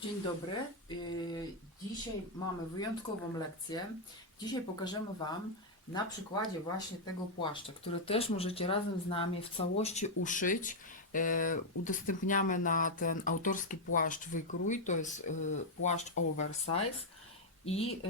Dzień dobry. Yy, Dzisiaj mamy wyjątkową lekcję. Dzisiaj pokażemy Wam na przykładzie właśnie tego płaszcza, który też możecie razem z nami w całości uszyć. Yy, Udostępniamy na ten autorski płaszcz wykrój, to jest yy, płaszcz oversize i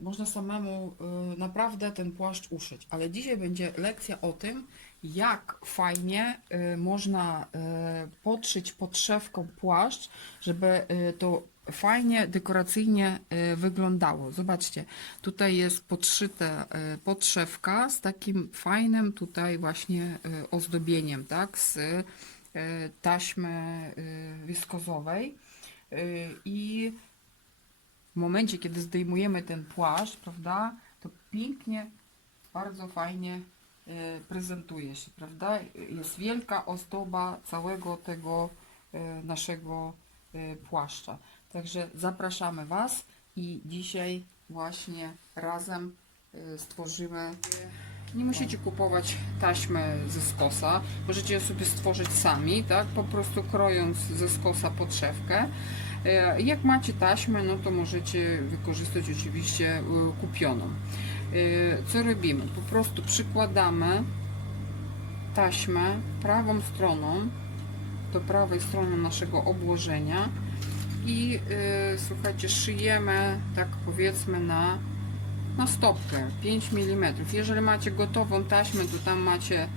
można samemu naprawdę ten płaszcz uszyć. Ale dzisiaj będzie lekcja o tym, jak fajnie y, można y, podszyć podszewką płaszcz, żeby y, to fajnie, dekoracyjnie wyglądało. Zobaczcie, tutaj jest podszyta y, podszewka z takim fajnym tutaj właśnie ozdobieniem, tak, z taśmy wiskozowej i w momencie, kiedy zdejmujemy ten płaszcz, prawda, to pięknie, bardzo fajnie prezentuje się, prawda? Jest wielka ozdoba całego tego e, naszego e, płaszcza. Także zapraszamy Was i dzisiaj właśnie razem e, stworzymy. Nie musicie kupować taśmy ze skosa, możecie sobie stworzyć sami, tak? Po prostu krojąc ze skosa podszewkę. E, Jak macie taśmę, no to możecie wykorzystać oczywiście e, kupioną. E, Co robimy? Po prostu przykładamy taśmę prawą stroną do prawej strony naszego obłożenia i e, słuchajcie, szyjemy tak powiedzmy na, na stopkę 5 mm. Jeżeli macie gotową taśmę, to tam macie e,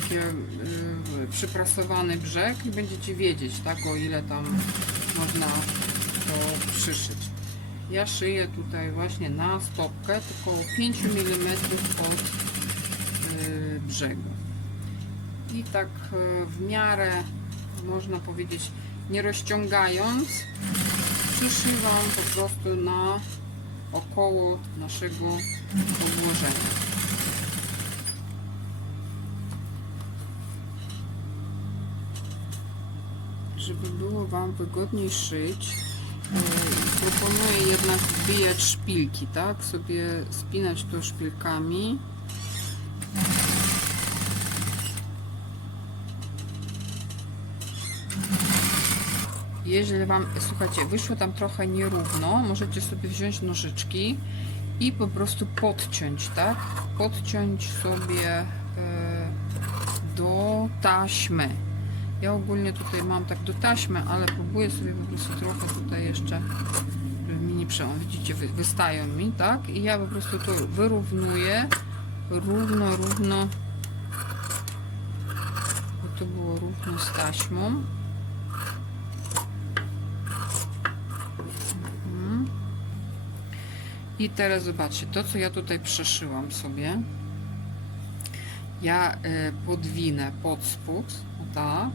takie e, przyprasowany brzeg i będziecie wiedzieć, tak, o ile tam można to przyszyć. Ja szyję tutaj właśnie na stopkę, tylko 5 mm od y, brzegu. I tak y, w miarę, można powiedzieć, nie rozciągając, przyszywam po prostu na około naszego obłożenia. Żeby było Wam wygodniej szyć, e, proponuję jednak wbijać szpilki, tak? Sobie spinać to szpilkami. Jeżeli Wam, słuchajcie, wyszło tam trochę nierówno, możecie sobie wziąć nożyczki i po prostu podciąć, tak? Podciąć sobie e, do taśmy. Ja ogólnie tutaj mam tak do taśmy, ale próbuję sobie po prostu trochę tutaj jeszcze mi nie przełam. Widzicie, wy, wystają mi, tak? I ja po prostu to wyrównuję równo, równo bo to było równo z taśmą. Mhm. I teraz zobaczcie, to co ja tutaj przeszyłam sobie, ja y, podwinę pod spód, tak,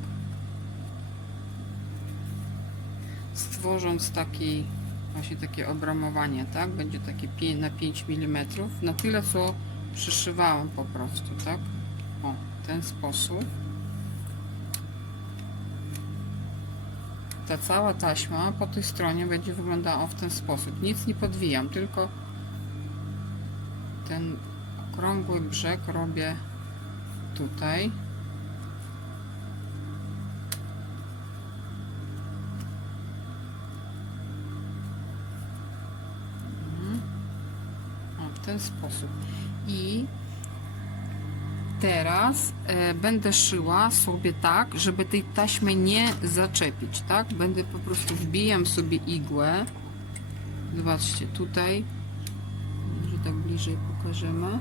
stworząc taki właśnie takie obramowanie, tak, będzie takie na 5 mm, na tyle co przyszywałam po prostu, tak, o, w ten sposób. Ta cała taśma po tej stronie będzie wyglądała w ten sposób. Nic nie podwijam, tylko ten okrągły brzeg robię tutaj. Ten sposób. I teraz e, będę szyła sobie tak, żeby tej taśmy nie zaczepić, tak? Będę po prostu wbijam sobie igłę. Zobaczcie, tutaj. Może tak bliżej pokażemy.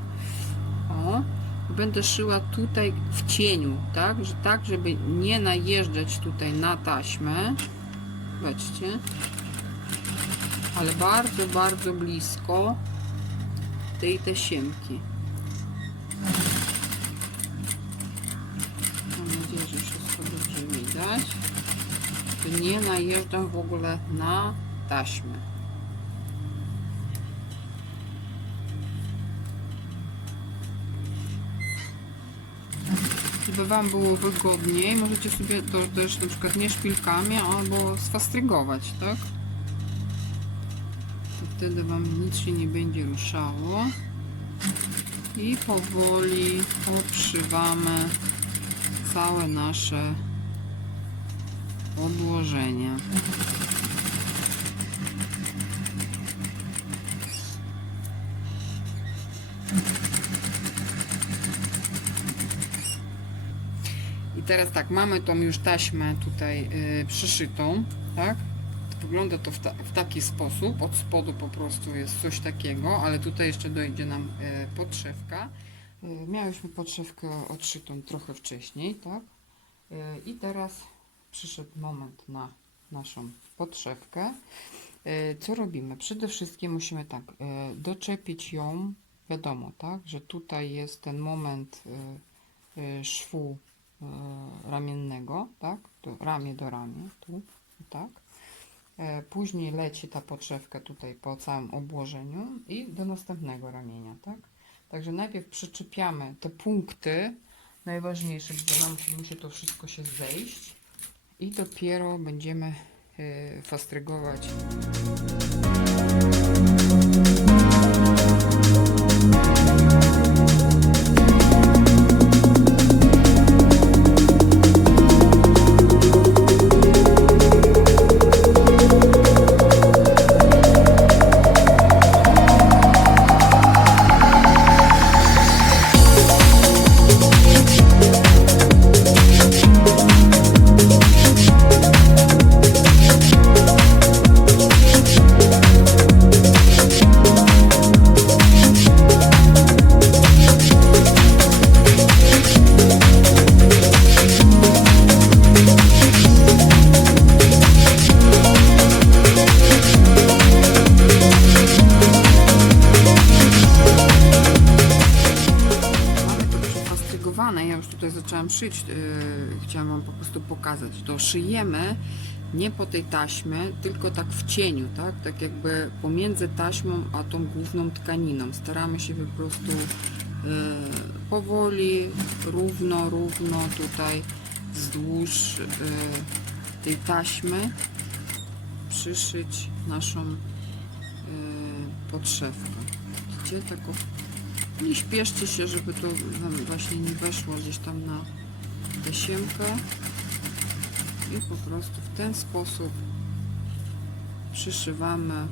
O. Będę szyła tutaj w cieniu, tak? Że tak, żeby nie najeżdżać tutaj na taśmę. Zobaczcie. Ale bardzo, bardzo blisko tej tasiemki. Mam nadzieję, że wszystko dobrze widać. Nie najeżdżam w ogóle na taśmę. Żeby Wam było wygodniej, możecie sobie to też na przykład nie szpilkami, albo sfastrygować, tak? Wtedy Wam nic się nie będzie ruszało. I powoli obszywamy całe nasze obłożenie. I teraz tak, mamy tą już taśmę tutaj y, przyszytą, tak? Wygląda to w, ta, w taki sposób, od spodu po prostu jest coś takiego, ale tutaj jeszcze dojdzie nam y, podszewka. Y, miałyśmy podszewkę odszytą trochę wcześniej, tak? Y, I teraz przyszedł moment na naszą podszewkę. Co robimy? Przede wszystkim musimy tak, doczepić ją, wiadomo, tak, że tutaj jest ten moment szwu ramiennego, tak, to ramię do ramię, tu, tak. E, Później leci ta podszewka tutaj po całym obłożeniu i do następnego ramienia, tak. Także najpierw przyczepiamy te punkty najważniejsze, gdzie nam się- musi to wszystko się zejść i dopiero będziemy y, fastrygować. Ja już tutaj zaczęłam szyć. Yy, chciałam Wam po prostu pokazać. To szyjemy nie po tej taśmie, tylko tak w cieniu, tak? Tak jakby pomiędzy taśmą a tą główną tkaniną. Staramy się po prostu yy, powoli, równo, równo tutaj wzdłuż yy, tej taśmy przyszyć naszą podszewkę. Widzicie? Taką nie śpieszcie się, żeby to wam właśnie nie weszło gdzieś tam na tasiemkę. I po prostu w ten sposób przyszywamy.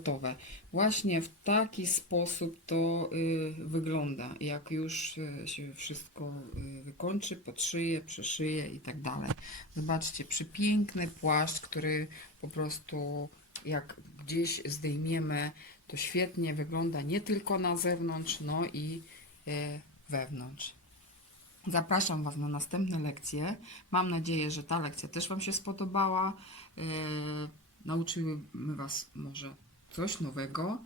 Gotowe. Właśnie w taki sposób to y, wygląda, jak już y, się wszystko y, wykończy, podszyje, przeszyje i tak dalej. Zobaczcie, przepiękny płaszcz, który po prostu jak gdzieś zdejmiemy, to świetnie wygląda nie tylko na zewnątrz, no i wewnątrz. Zapraszam Was na następne lekcje. Mam nadzieję, że ta lekcja też Wam się spodobała. Nauczyłymy Was może coś nowego.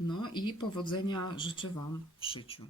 No i powodzenia życzę Wam w życiu.